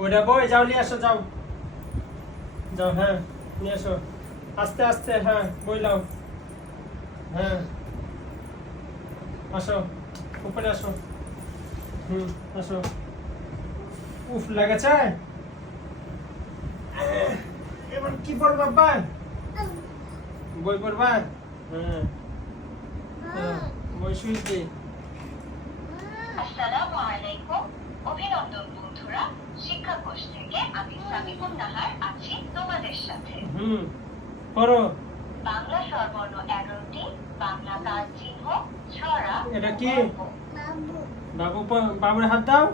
ওটা বই যাও নিয়ে আসো যাও যাও হ্যাঁ নিয়ে আসো আস্তে আস্তে হ্যাঁ বই লাও হ্যাঁ আসো উপরে আসো আসো উফ লেগেছে এবার কি পড়বা বাবা বই পড়বা হ্যাঁ বই সুইচ দি আসসালামু আলাইকুম অভিনন্দন বন্ধুরা শিক্ষা কোষ থেকে আমি সামিকুন নাহার আছি তোমাদের সাথে পড়ো বাংলা স্বরবর্ণ 11টি বাংলা কাল চিহ্ন ছড়া এটা কি বাবু বাবুর হাত দাও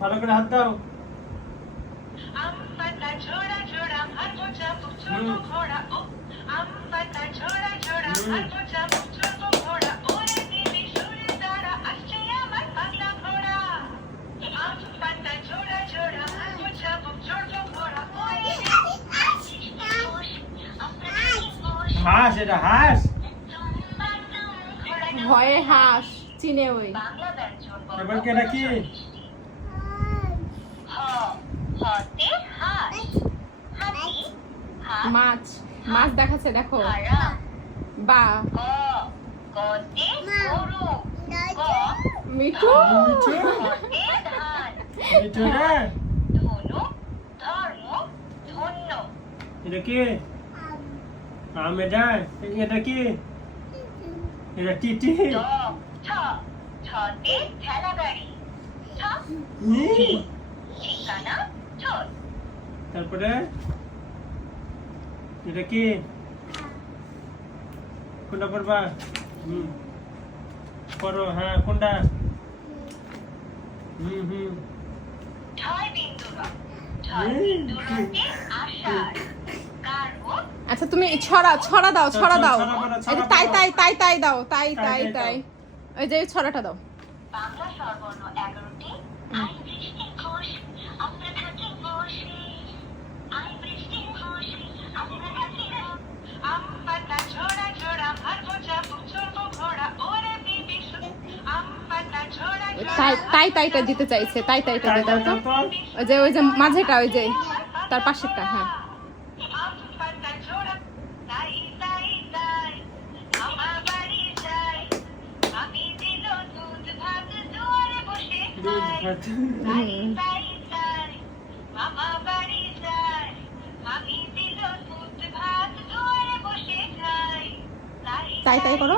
ভালো করে হাত দাও আম পাতা ঝোড়া ঝোড়া ভার বোঝা ছোট ঘোড়া ও আম পাতা ঝোড়া ঝোড়া ভার বোঝা ছোট ঘোড়া ওরে দিদি সুরে তারা আসছে আমার পাগলা ঘোড়া আম পাতা ঝোড়া ঝোড়া ভার বোঝা ছোট ঘোড়া ওরে হাঁস এটা হাঁস ভয়ে হাঁস চিনে ওই বাংলা ব্যঞ্জন এবার কি এটা কি হতে হাঁস হাতি মাছ মাছ দেখাচ্ছে দেখো হারা বা গতে গরু গ মিঠু গতে ধান মিঠু রে ধনু ধর্ম ধন্য এটা কি আম এটা কি এটা টিটি ঠ ছতে ঠেলা গাড়ি ছ ঠিকানা ঠোঁট তারপরে এটা কি কোনটা পড়বা পড়ো হ্যাঁ কোনটা ঠয় বিন্দুরা ঠয় বিন্দুরাতে আষাঢ় কার্ব আচ্ছা তুমি ছড়া দাও ছড়া দাও বলো, ছড়া এই যে তাই বলো। তাই তাই তাই দাও তাই তাই, তাই তাই তাই ওই যে ছড়াটা দাও বাংলা স্বরবর্ণ 11টি আই বৃষ্টি খুশি আমরা থাকি বসে আই বৃষ্টি খুশি আমরা থাকি আম পাতা ঝোড়া ঝোড়া ভার বোঝা ছোট ঘোড়া ওরে দিদি আম পাতা ঝোড়া তাই তাইটা দিতে চাইছে তাই তাইটা তাই, দিয়ে দাও তাই, তো তাই। ওই যে মাঝেটা ওই যে তার পাশেরটা হ্যাঁ আম পাতা ঝোড়া তাই তাই তাই মামা বাড়ি যাই আমি দিল দুধ ভাত দুয়ারে বসে খাই তাই তাই তাই মামা বাড়ি যাই আমি দিল দুধ ভাত দুয়ারে বসে খাই তাই তাই করো